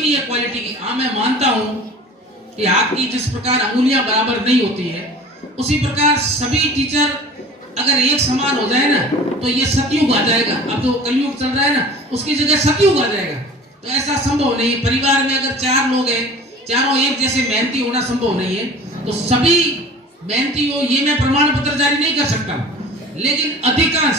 नहीं है क्वालिटी की। हाँ, मैं मानता हूं कि हाथ की जिस प्रकार अंगुलियां बराबर नहीं होती है, उसी प्रकार सभी टीचर अगर एक समान हो जाए ना तो ये सतयुग आ जाएगा। अब जो कलयुग चल रहा है ना, उसकी जगह सतयुग आ जाएगा। तो ऐसा संभव नहीं है। परिवार में अगर 4 लोग हैं, चारों एक जैसे मेहनती होना संभव नहीं है। तो सभी मेहनती हो, ये मैं प्रमाण पत्र जारी नहीं कर सकता, लेकिन अधिकांश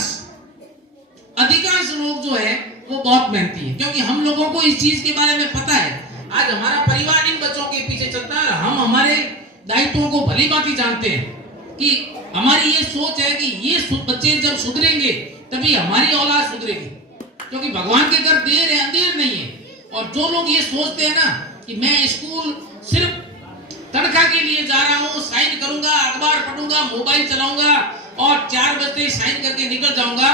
लोग जो है वो बहुत मेहनती है, क्योंकि हम लोगों को इस चीज के बारे में पता है। आज हमारा परिवार इन बच्चों के पीछे चलता है। हम हमारे दायित्वों को भली भांति जानते हैं कि हमारी ये सोच है कि ये बच्चे जब सुधरेंगे तभी हमारी औलाद सुधरेगी, क्योंकि भगवान के घर देर है, अंधेर नहीं है। और जो लोग ये सोचते हैं ना कि मैं स्कूल सिर्फ तनख्वाह के लिए जा रहा हूँ, साइन करूंगा, अखबार पढ़ूंगा, मोबाइल चलाऊंगा और 4 बजे साइन करके निकल जाऊंगा,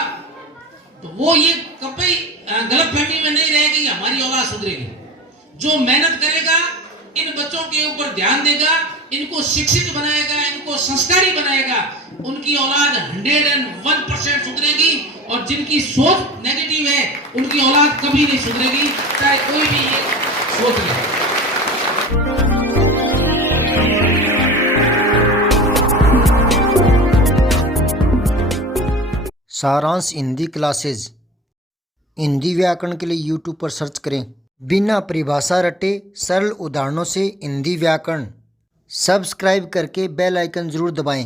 तो वो ये कभी गलत फहमी में नहीं रहेगी कि हमारी औलाद सुधरेगी। जो मेहनत करेगा, इन बच्चों के ऊपर ध्यान देगा, इनको शिक्षित बनाएगा, इनको संस्कारी बनाएगा, उनकी औलाद 101% सुधरेगी। और जिनकी सोच नेगेटिव है, उनकी औलाद कभी नहीं सुधरेगी, चाहे कोई भी ये सोच ले। सारांश हिंदी क्लासेज। हिंदी व्याकरण के लिए यूट्यूब पर सर्च करें। बिना परिभाषा रटे सरल उदाहरणों से हिंदी व्याकरण। सब्सक्राइब करके बेल आइकन जरूर दबाएं।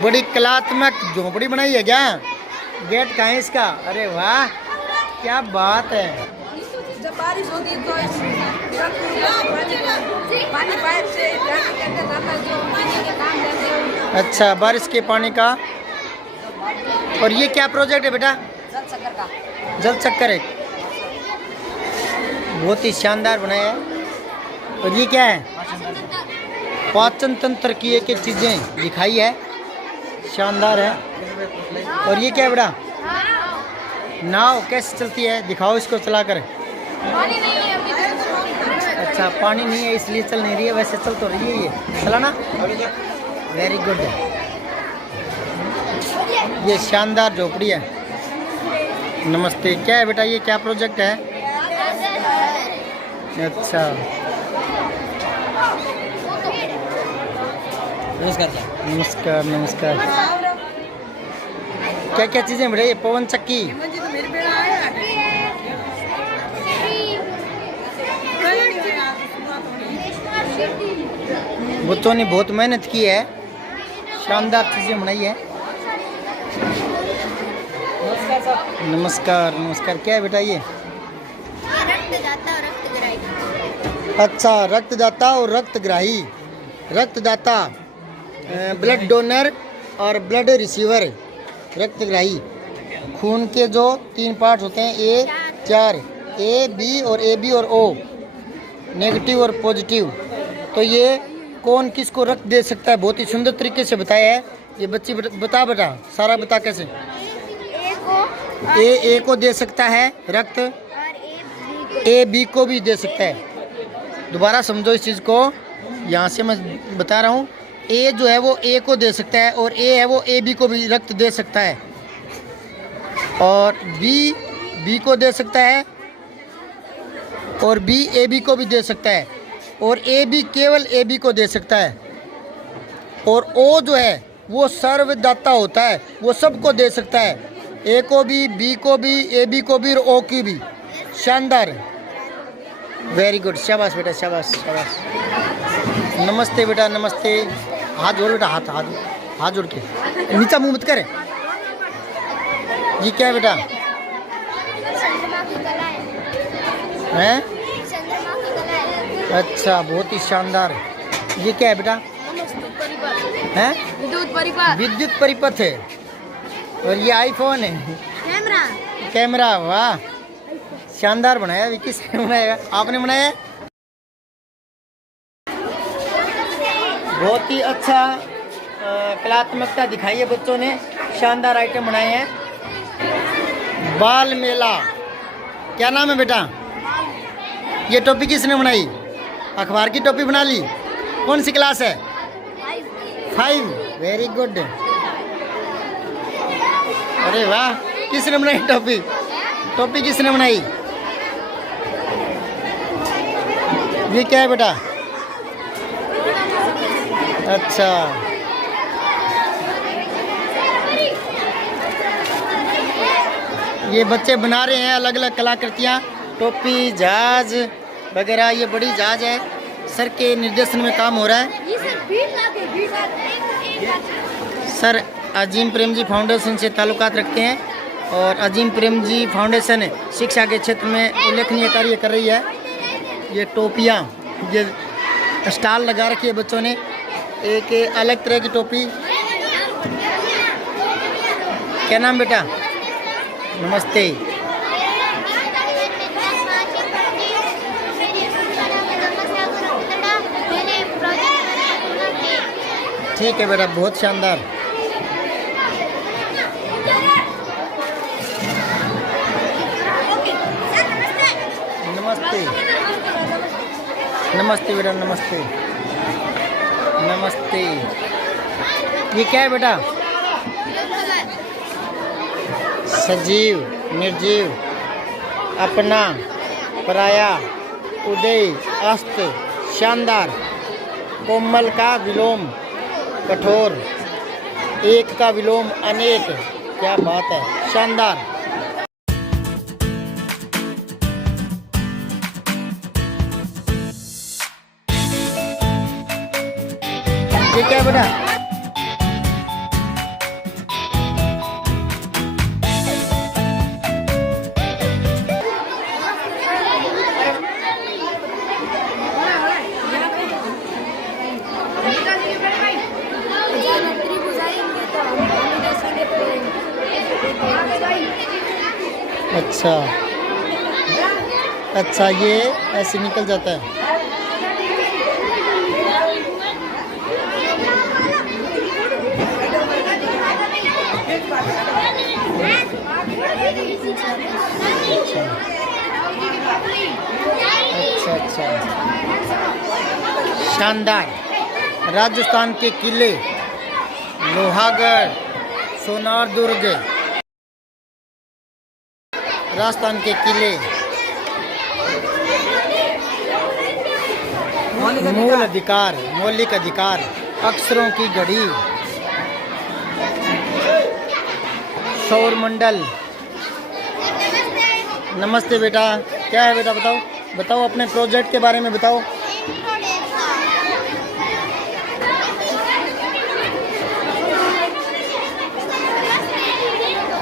बड़ी कलात्मक झोपड़ी बनाई है क्या? गेट कहाँ है इसका? अरे वाह, क्या बात है। जब बारिश होती है तो पानी पाइप से अच्छा, बारिश के पानी का। और ये क्या प्रोजेक्ट है बेटा? जल चक्कर का। जल चक्कर है, बहुत ही शानदार बनाया है। और ये क्या है? पाचन तंत्र की एक एक चीजें दिखाई है, शानदार है। और ये क्या है बेटा? नाव कैसे चलती है? दिखाओ इसको चलाकर। अच्छा, पानी नहीं है इसलिए चल नहीं रही है, वैसे चल तो रही है। ये चला ना, वेरी गुड। ये शानदार झोपड़ी है। नमस्ते। क्या है बेटा, ये क्या प्रोजेक्ट है? अच्छा, नमस्कार नमस्कार। क्या क्या चीजें बेटा? ये पवन चक्की। बच्चों ने बहुत मेहनत की है, शानदार चीजें बनाई है। नमस्कार नमस्कार। क्या है बेटा ये? रक्तदाता और रक्तग्राही। अच्छा, रक्तदाता और रक्तग्राही। रक्तदाता ब्लड डोनर और ब्लड रिसीवर। रक्तग्राही खून के जो 3 पार्ट होते हैं, A4, A, B और AB और O, नेगेटिव और पॉजिटिव। तो ये कौन किसको रक्त दे सकता है? बहुत ही सुंदर तरीके से बताया है ये बच्ची। बता बेटा, सारा बता कैसे। ए को दे सकता है रक्त, A B को भी दे सकता है। दोबारा समझो इस चीज़ को, यहाँ से मैं बता रहा हूँ। A जो है वो A को दे सकता है, और A है वो AB को भी रक्त दे सकता है, और B को दे सकता है, और B AB को भी दे सकता है, और AB केवल AB को दे सकता है। और O जो है वो सर्वदाता होता है, वो सबको दे सकता है, A को भी, B को भी, AB को भी और O की भी। शानदार, वेरी गुड। शाबाश बेटा, शाबाश शाबाश। नमस्ते बेटा, नमस्ते। हाथ जोड़ बेटा, हाथ जोड़ के, नीचा मुंह मत करे। ये क्या है बेटा? हैं? अच्छा, बहुत ही शानदार। ये क्या है बेटा? हैं? विद्युत परिपथ है। और ये आईफोन है। कैमरा। वाह, शानदार बनाया। विकी से बनाया, आपने बनाया? बहुत ही अच्छा कलात्मकता दिखाई है बच्चों ने, शानदार आइटम बनाए हैं। बाल मेला, क्या नाम है बेटा? ये टोपी किसने बनाई? अखबार की टोपी बना ली। कौन सी क्लास है? 5। Very good. अरे वाह, किसने बनाई टोपी? टोपी किसने बनाई? ये क्या है बेटा? अच्छा, ये बच्चे बना रहे हैं अलग अलग कलाकृतियाँ, टोपी, जहाज वगैरह। ये बड़ी जहाज है, सर के निर्देशन में काम हो रहा है। सर अजीम प्रेम जी फाउंडेशन से ताल्लुकात रखते हैं और अजीम प्रेम जी फाउंडेशन शिक्षा के क्षेत्र में उल्लेखनीय कार्य कर रही है। ये टोपियाँ, ये स्टॉल लगा रखी है बच्चों ने, एक अलग तरह की टोपी। क्या नाम बेटा? नमस्ते। ठीक है बेटा, बहुत शानदार। नमस्ते नमस्ते बेटा, नमस्ते नमस्ते। ये क्या है बेटा? सजीव, निर्जीव, अपना, पराया, उदय, अस्त, शानदार, कोमल का विलोम, कठोर, एक का विलोम अनेक। क्या बात है, शानदार। ये क्या है बेटा? अच्छा अच्छा, ये ऐसे निकल जाता है। अच्छा अच्छा, शानदार। राजस्थान के किले, लोहागढ़, सोनार दुर्ग, राजस्थान के किले, मूल अधिकार, मौलिक अधिकार, अक्षरों की घड़ी, सौर मंडल। नमस्ते बेटा, क्या है बेटा? बताओ बताओ, अपने प्रोजेक्ट के बारे में बताओ।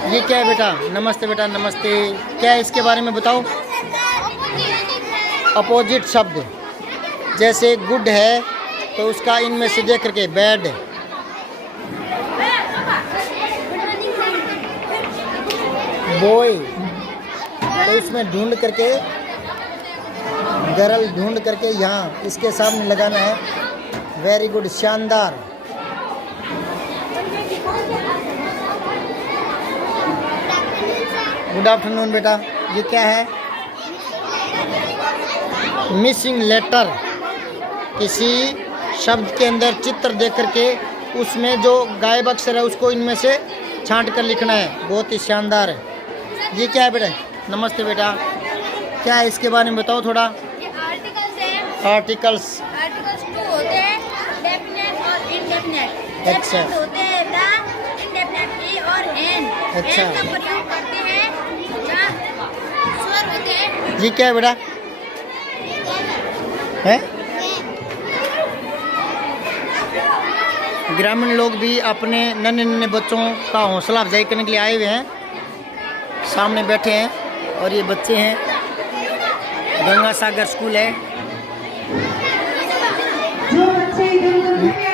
ये क्या है बेटा? नमस्ते बेटा, नमस्ते। क्या है इसके बारे में बताओ। अपोजिट शब्द, जैसे गुड है तो उसका इनमें से देख करके बैड। बॉय तो इसमें ढूंढ करके, गर्ल ढूंढ करके यहाँ इसके सामने लगाना है। वेरी गुड, शानदार। गुड आफ्टरनून बेटा। ये क्या है? मिसिंग लेटर, किसी शब्द के अंदर चित्र देख करके उसमें जो गायब अक्षर है उसको इनमें से छांट कर लिखना है। बहुत ही शानदार है। ये क्या है बेटा? नमस्ते बेटा, क्या है इसके बारे में बताओ थोड़ा। ये आर्टिकल्स है। आर्टिकल्स 2 होते हैं, डेफिनेट और इनडेफिनेट। अच्छा। डेफिनेट होते हैं द, इनडेफिनेट ए और एन। अच्छा। एन का प्रयोग करते हैं जहाँ स्वर होते हैं। ये क्या है बेटा? है? ग्रामीण लोग भी अपने नन्हे नन्हे बच्चों का हौसला अफजाई करने के लिए आए हुए हैं, सामने बैठे हैं। और ये बच्चे हैं, गंगा सागर स्कूल है। जो बच्चे इधर उधर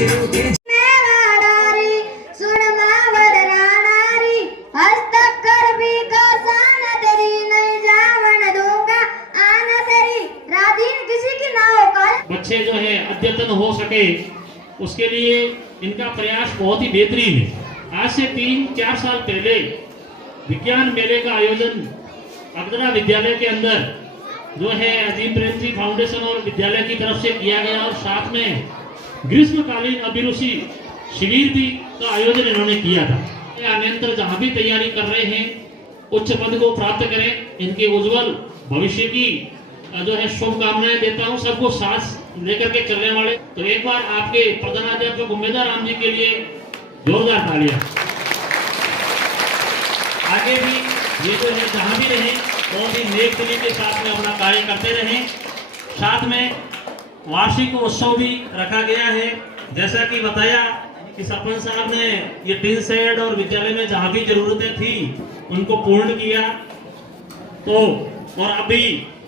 मेवाडारी सुन मावड राणारी हस्तक कर भी कसान तेरी नहीं जावन दूंगा आना तेरी राधीन किसी की ना होकर। बच्चे जो है अद्यतन हो सके उसके लिए इनका प्रयास बहुत ही बेहतरीन है। आज से 3-4 साल पहले विज्ञान मेले का आयोजन अगदरा विद्यालय के अंदर जो है अजीम प्रेमजी फाउंडेशन और विद्यालय की तरफ से किया गया और साथ में ग्रीष्मकालीन अभिरुचि शिविर भी का आयोजन इन्होंने किया था। अनंतर जहाँ भी तैयारी कर रहे हैं उच्च पद को प्राप्त करें, इनके उज्जवल भविष्य की जो है शुभकामनाएं देता हूँ सबको साथ लेकर के चलने वाले। तो एक बार आपके प्रधानाध्यापक उम्मीदवार राम जी के लिए जोरदार तालियां। आगे भी ये जो है जहाँ भी रहे बहुत ही नेक दिली के साथ में अपना कार्य करते रहें। साथ में वार्षिक उत्सव भी रखा गया है, जैसा कि बताया कि सरपंच साहब ने ये टीन शेड और विद्यालय में जहाँ भी जरूरतें थी उनको पूर्ण किया। तो और अभी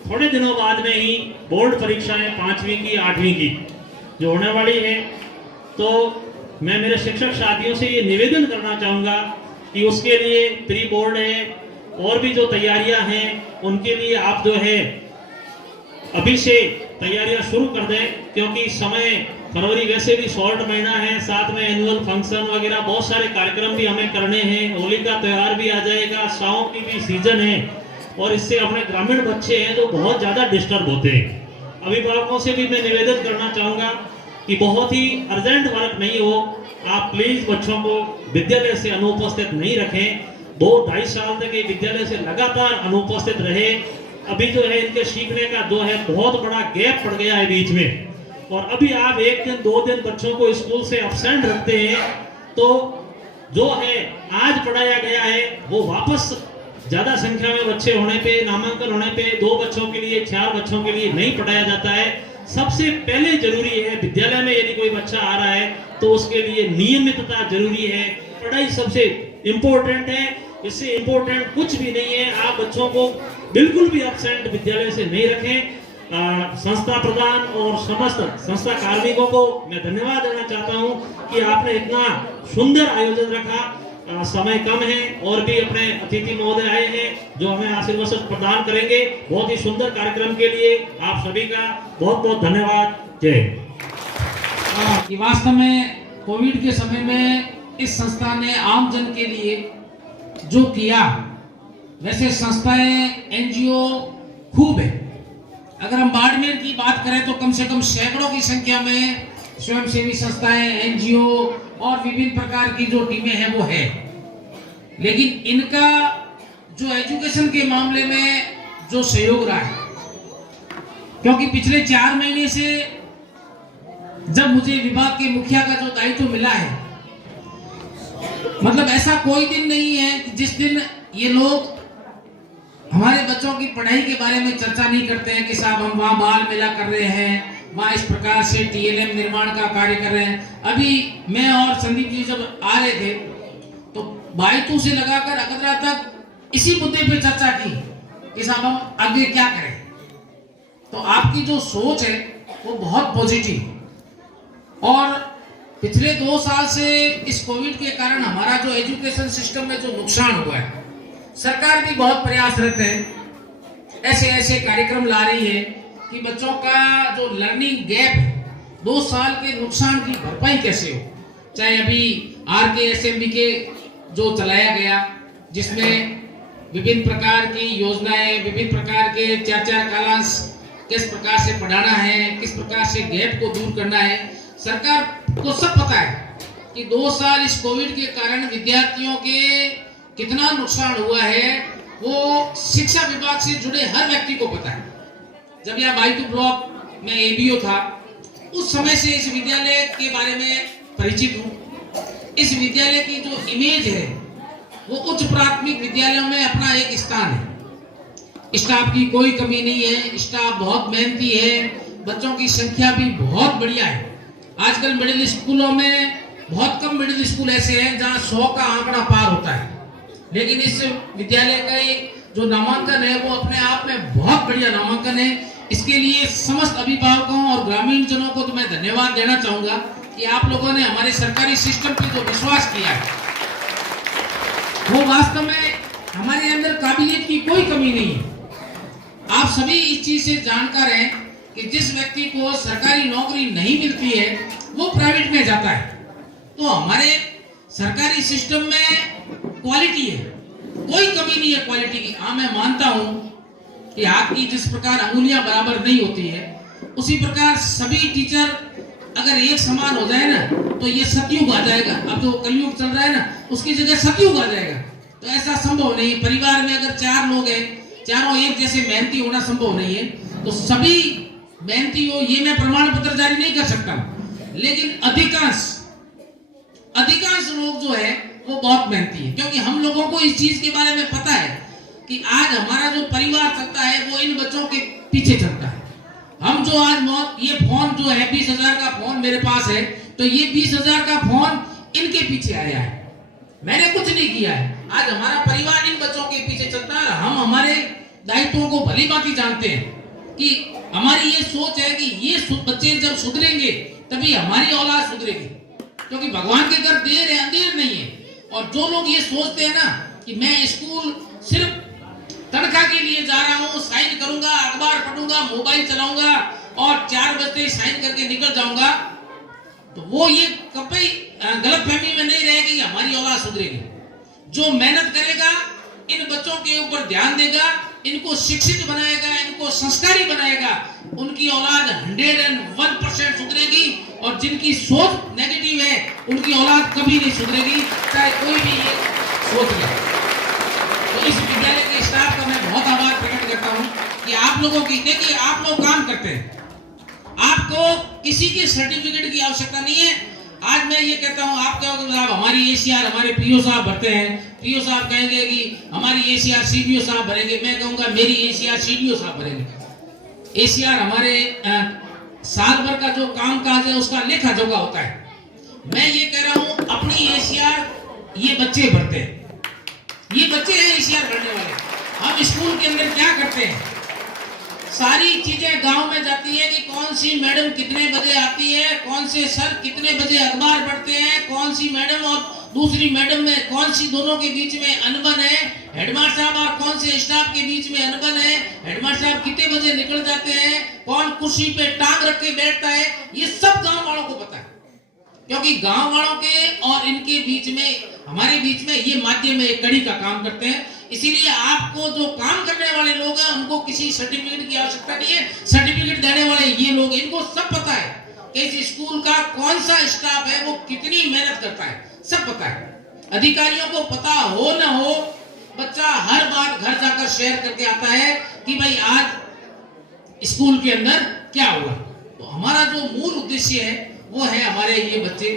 थोड़े दिनों बाद में ही बोर्ड परीक्षाएं 5वीं की 8वीं की जो होने वाली है, तो मैं मेरे शिक्षक साथियों से ये निवेदन करना चाहूँगा कि उसके लिए प्री बोर्ड है और भी जो तैयारियां हैं उनके लिए आप जो है अभी से तैयारियां शुरू कर दें, क्योंकि समय फरवरी वैसे भी शॉर्ट महीना है, साथ में एनुअल फंक्शन वगैरह बहुत सारे कार्यक्रम भी हमें करने हैं, होली का त्यौहार भी आ जाएगा, शाम की भी सीजन है और इससे अपने ग्रामीण बच्चे हैं जो बहुत ज़्यादा डिस्टर्ब होते हैं। अभिभावकों से भी मैं निवेदन करना चाहूँगा कि बहुत ही अर्जेंट वर्क नहीं हो, आप प्लीज बच्चों को विद्यालय से अनुपस्थित नहीं रखें। 2-2.5 साल तक ये विद्यालय से लगातार अनुपस्थित रहे। अभी जो है इनके सीखने का जो है बहुत बड़ा गैप पड़ गया है बीच में, और अभी आप 1 दिन 2 दिन बच्चों को स्कूल से अब्सेंट रखते हैं तो जो है आज पढ़ाया गया है वो वापस ज्यादा संख्या में बच्चे होने पे, नामांकन होने पे 2 बच्चों के लिए 4 बच्चों के लिए नहीं पढ़ाया जाता है। सबसे पहले जरूरी है विद्यालय में यदि कोई बच्चा आ रहा है तो उसके लिए नियमितता जरूरी है, पढ़ाई सबसे इम्पोर्टेंट है, इससे इम्पोर्टेंट कुछ भी नहीं है। आप बच्चों को बिल्कुल भी एब्सेंट विद्यालय से नहीं रखें। संस्था प्रधान और समस्त संस्था कार्मिकों को मैं धन्यवाद देना चाहता हूं कि आपने इतना सुंदर आयोजन रखा। समय कम है और भी अपने अतिथि महोदय आए हैं जो हमें आशीर्वाद प्रदान करेंगे। बहुत ही सुंदर कार्यक्रम के लिए आप सभी का बहुत बहुत धन्यवाद। जय। वास्तव में कोविड के समय में इस संस्था ने आम जन के लिए जो किया, वैसे संस्थाएं एनजीओ खूब है। अगर हम बाड़मेर की बात करें तो कम से कम सैकड़ों की संख्या में स्वयंसेवी संस्थाएं, एनजीओ और विभिन्न प्रकार की जो टीमें हैं वो है, लेकिन इनका जो एजुकेशन के मामले में जो सहयोग रहा है, क्योंकि पिछले 4 महीने से जब मुझे विभाग के मुखिया का जो दायित्व मिला है, मतलब ऐसा कोई दिन नहीं है कि जिस दिन ये लोग हमारे बच्चों की पढ़ाई के बारे में चर्चा नहीं करते हैं कि साहब हम वहाँ बाल मेला कर रहे हैं, वहाँ इस प्रकार से टीएलएम निर्माण का कार्य कर रहे हैं। अभी मैं और संदीप जी जब आ रहे थे तो बायतू से लगाकर अकदरा तक इसी मुद्दे पे चर्चा की कि साहब हम आगे क्या करें। तो आपकी जो सोच है वो बहुत पॉजिटिव, और पिछले 2 साल से इस कोविड के कारण हमारा जो एजुकेशन सिस्टम में जो नुकसान हुआ है, सरकार भी बहुत प्रयासरत है, ऐसे ऐसे कार्यक्रम ला रही है कि बच्चों का जो लर्निंग गैप है, 2 साल के नुकसान की भरपाई कैसे हो। चाहे अभी RKSMB जो चलाया गया, जिसमें विभिन्न प्रकार की योजनाएं, विभिन्न प्रकार के 4-4 कालांश किस प्रकार से पढ़ाना है, किस प्रकार से गैप को दूर करना है, सरकार को सब पता है कि 2 साल इस कोविड के कारण विद्यार्थियों के कितना नुकसान हुआ है, वो शिक्षा विभाग से जुड़े हर व्यक्ति को पता है। जब यह बायतू ब्लॉक में ABO था, उस समय से इस विद्यालय के बारे में परिचित हूँ। इस विद्यालय की जो इमेज है वो उच्च प्राथमिक विद्यालयों में अपना एक स्थान है। स्टाफ की कोई कमी नहीं है, स्टाफ बहुत मेहनती है, बच्चों की संख्या भी बहुत बढ़िया है। आजकल मिडिल स्कूलों में बहुत कम मिडिल स्कूल ऐसे हैं जहाँ 100 का आंकड़ा पार होता है, लेकिन इस विद्यालय का जो नामांकन है वो अपने आप में बहुत बढ़िया नामांकन है। इसके लिए समस्त अभिभावकों और ग्रामीण जनों को तो मैं धन्यवाद देना चाहूंगा कि आप लोगों ने हमारे सरकारी सिस्टम पे जो विश्वास किया है, वो वास्तव में हमारे अंदर काबिलियत की कोई कमी नहीं है। आप सभी इस चीज से जानकार हैं कि जिस व्यक्ति को सरकारी नौकरी नहीं मिलती है वो प्राइवेट में जाता है। तो हमारे सरकारी सिस्टम में क्वालिटी है, कोई कमी नहीं है क्वालिटी की। हाँ, मैं मानता हूं कि हाथ की जिस प्रकार अंगुलियां बराबर नहीं होती है, उसी प्रकार सभी टीचर अगर एक समान हो जाए ना तो ये सतयुग आ जाएगा। अब जो कलयुग चल रहा है ना, उसकी जगह सतयुग आ जाएगा। तो ऐसा संभव नहीं। परिवार में अगर 4 लोग हैं, चारों एक जैसे मेहनती होना संभव नहीं है। तो सभी मेहनती हो ये मैं प्रमाण पत्र जारी नहीं कर सकता, लेकिन अधिकांश लोग जो है वो बहुत मेहनती है। क्योंकि हम लोगों को इस चीज के बारे में पता है कि आज हमारा जो परिवार चलता है वो इन बच्चों के पीछे चलता है। हम जो आज ये फोन जो है 20,000 का फोन मेरे पास है, तो ये 20,000 का फोन इनके पीछे आया है, मैंने कुछ नहीं किया है। आज हमारा परिवार इन बच्चों के पीछे चलता है। हम हमारे दायित्वों को भली भांति जानते हैं कि हमारी ये सोच है कि ये बच्चे जब सुधरेंगे तभी हमारी औलाद सुधरेगी। क्योंकि भगवान के घर देर है, अंधेर नहीं है। और जो लोग ये सोचते हैं ना कि मैं स्कूल सिर्फ तनख्वाह के लिए जा रहा हूँ, साइन करूंगा, अखबार पढ़ूंगा, मोबाइल चलाऊंगा और 4 बजे साइन करके निकल जाऊंगा, तो वो ये कभी गलत फहमी में नहीं रहेगी कि हमारी औलाद सुधरेगी। जो मेहनत करेगा, इन बच्चों के ऊपर ध्यान देगा, इनको शिक्षित बनाएगा, इनको संस्कारी बनाएगा, उनकी औलाद 101% सुधरेगी। और जिनकी सोच नेगेटिव है उनकी औलाद कभी नहीं सुधरेगी, चाहे कोई भी ये सोच ले। तो इस विद्यालय के स्टाफ का मैं बहुत आभार प्रकट करता हूँ कि आप लोगों की, देखिए आप लोग काम करते हैं, आपको किसी के सर्टिफिकेट की आवश्यकता नहीं है। आज मैं ये कहता हूँ, आप कहोगे साहब हमारी एसीआर हमारे पीओ साहब भरते हैं, पीओ साहब कहेंगे कि हमारी एसीआर सीडीओ साहब भरेंगे, मैं कहूँगा मेरी एसीआर सीडीओ साहब भरेंगे। एसीआर हमारे साल भर का जो काम काज है उसका लेखा जोखा होता है। मैं ये कह रहा हूँ अपनी एसीआर ये बच्चे भरते हैं, ये बच्चे हैं एसीआर भरने वाले। हम स्कूल के अंदर क्या करते हैं, सारी चीजें गांव में जाती है कि कौन सी मैडम कितने बजे आती है, कौन से सर कितने बजे अखबार पढ़ते हैं, कौन सी मैडम और दूसरी मैडम में कौन सी दोनों के बीच में अनबन है, हेडमास्टर साहब और कौन से स्टाफ के बीच में अनबन है, हेडमास्टर साहब कितने बजे निकल जाते हैं, कौन कुर्सी पे टांग रख के बैठता है, ये सब गांव वालों को पता है। क्योंकि गांव वालों के और इनके बीच में, हमारे बीच में ये माध्यम एक कड़ी का काम करते हैं। इसीलिए आपको जो काम करने वाले लोग हैं उनको किसी सर्टिफिकेट की आवश्यकता नहीं है। सर्टिफिकेट देने वाले ये लोग, इनको सब पता है कि इस स्कूल का कौन सा स्टाफ है, वो कितनी मेहनत करता है, सब पता है। अधिकारियों को पता हो न हो, बच्चा हर बार घर जाकर शेयर करके आता है कि भाई आज स्कूल के अंदर क्या हुआ। तो हमारा जो मूल उद्देश्य है वो है हमारे ये बच्चे।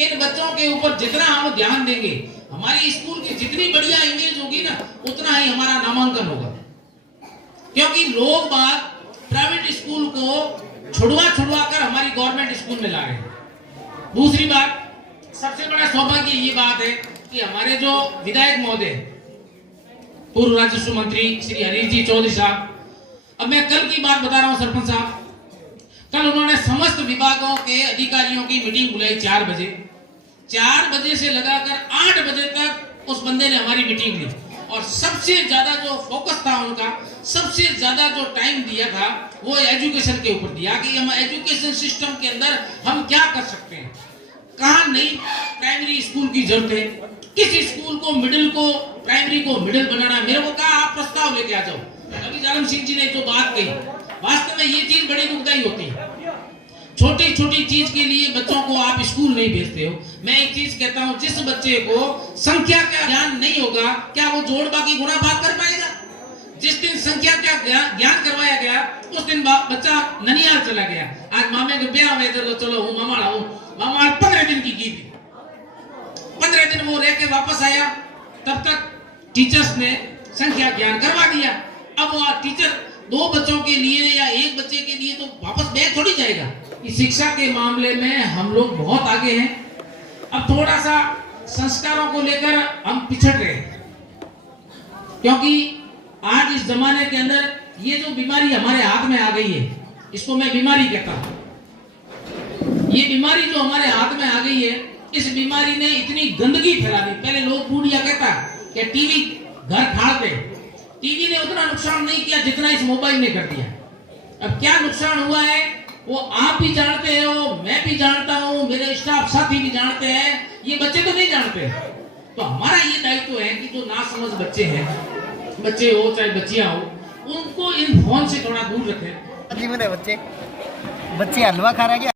इन बच्चों के ऊपर जितना हम ध्यान देंगे, हमारी स्कूल की जितनी बढ़िया इमेज होगी ना, उतना ही हमारा नामांकन होगा। क्योंकि लोग बात प्राइवेट स्कूल को छुड़वा कर हमारी गवर्नमेंट स्कूल में ला रहे हैं। दूसरी बात, सबसे बड़ा सौभाग्य ये बात है कि हमारे जो विधायक महोदय, पूर्व राजस्व मंत्री श्री हरीश जी चौधरी साहब, अब मैं कल की बात बता रहा हूं सरपंच साहब, कल उन्होंने समस्त विभागों के अधिकारियों की मीटिंग बुलाई 4 बजे। 4 बजे से लगाकर 8 बजे तक उस बंदे ने हमारी मीटिंग ली और सबसे ज्यादा जो फोकस था उनका, सबसे ज्यादा जो टाइम दिया था वो एजुकेशन के ऊपर दिया कि हम एजुकेशन सिस्टम के अंदर हम क्या कर सकते हैं, कहाँ नई प्राइमरी स्कूल की जरूरत है, किस स्कूल को मिडिल को प्राइमरी को मिडिल बनाना। मेरे को कहा आप प्रस्ताव लेके आ जाओ। अभी जालम सिंह जी ने जो बात कही, वास्तव में ये चीज बड़ी दुखदाई होती है। छोटी छोटी चीज के लिए बच्चों को आप स्कूल नहीं भेजते हो। मैं एक चीज कहता हूँ, जिस बच्चे को संख्या का ज्ञान नहीं होगा, क्या वो जोड़ बाकी गुणा भाग कर पाएगा? जिस दिन संख्या का ज्ञान करवाया गया उस दिन बच्चा ननिहाल चला गया। आज मामे के ब्याह में चलो हूँ मामा 15 दिन की थी, 15 दिन वो रह के वापस आया, तब तक टीचर्स ने संख्या ज्ञान करवा दिया। अब वो टीचर 2 बच्चों के लिए या 1 बच्चे के लिए तो वापस बैग थोड़ी जाएगा। इस शिक्षा के मामले में हम लोग बहुत आगे हैं। अब थोड़ा सा संस्कारों को लेकर हम पिछड़ रहे हैं, क्योंकि आज इस जमाने के अंदर ये जो बीमारी हमारे हाथ में आ गई है, इसको मैं बीमारी कहता हूं। ये बीमारी जो हमारे हाथ में आ गई है, इस बीमारी ने इतनी गंदगी फैला दी। पहले लोग बूढ़िया कहता कि टीवी घर खाते, टीवी ने उतना नुकसान नहीं किया जितना इस मोबाइल ने कर दिया। अब क्या नुकसान हुआ है वो आप भी जानते हो, मैं भी जानता हूँ, मेरे स्टाफ साथी भी जानते हैं, ये बच्चे तो नहीं जानते। तो हमारा ये दायित्व है कि जो नासमझ बच्चे हैं, बच्चे हो चाहे बच्चियां हो, उनको इन फोन से थोड़ा दूर रखें। बच्चे हलवा खा रहे हैं क्या?